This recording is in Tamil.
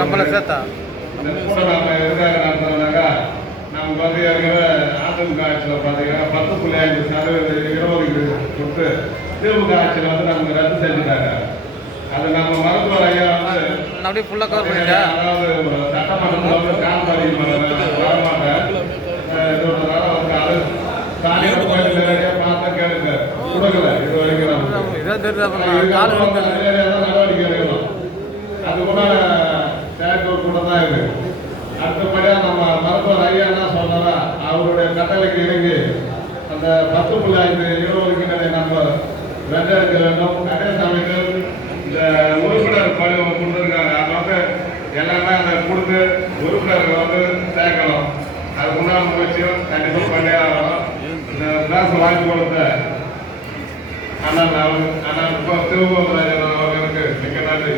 நம்மளை சேர்த்தா கூட நம்ம எதுக்காக நடத்துறோம்னாக்கா நமக்கு வந்து ஏற்கனவே அதிமுக ஆட்சியில் பார்த்தீங்கன்னா 10.5% இடஒதுக்கீடு கொடுத்து திமுக ஆட்சியில் வந்து நமக்கு ரத்து செஞ்சுட்டாங்க. அது நம்ம மருத்துவர் ஐயா வந்து அப்படியே ஃபுல்லாக கவர் பண்ணிட்டா, அதாவது சட்டமன்றத்தில் வந்து கால்பாடி வரமாட்டேன் இதோடனால வந்து அது தானியம் போயிட்டு நேரடியாக பார்த்தா கேளுங்க கொடுக்கல இது வரைக்கும் இதான் தெரியுது. நடவடிக்கை எடுக்கணும். அது கூட தேர்தல் கூட தான் இருக்கு. அடுத்தபடியாக நம்ம மருத்துவர் ஐயா என்ன சொன்னாரா அவருடைய கட்டளைக்கு இறங்கி அந்த 10.5 இடஒதுக்கீட்டை நம்ம வென்றெடுக்க வேண்டும். அதே சமயத்தில் இந்த உறுப்பினர் படிவம் கொடுத்துருக்காங்க. அது வந்து எல்லாமே அதை கொடுத்து உறுப்பினர்கள் வந்து சேர்க்கணும். அதுக்கு உண்டான முயற்சியும் கண்டிப்பாக பண்ணி ஆகணும். இந்த கிளாஸ் வாங்கி கொடுத்த அண்ணா சிவகோவிந்தராஜன் அவர்களுக்கு மிக்க நன்றி.